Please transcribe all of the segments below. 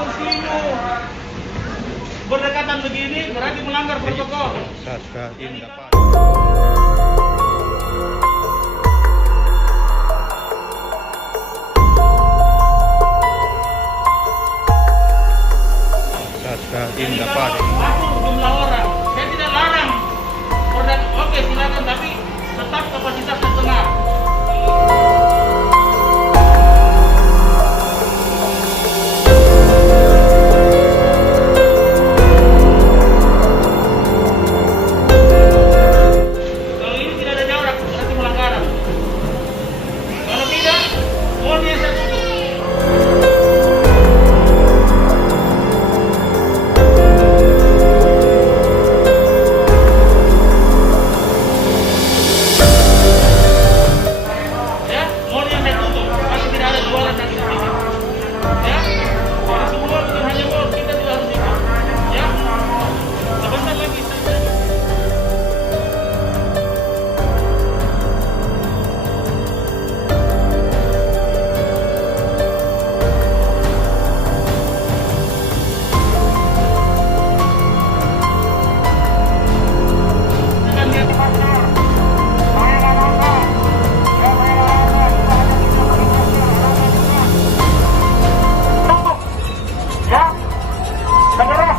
kontinu berdekatan begini berarti melanggar protokol. Saska Indah Pak. Saska Indah Pak. Atur jumlah orang. Saya tidak larang. Oke silakan, tapi tetap kapasitasnya setengah. Kalau ini tidak ada jarak, berarti pelanggaran. Kalau tidak, mallnya saya tutup.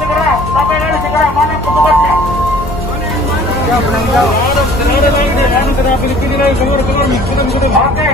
Segera, sampai lari segera, mana petugasnya? Mana yang mana? Ya, penanggal. Ada lagi deh, kena pilih-pilih lagi, keluar nih, sudah. Oke.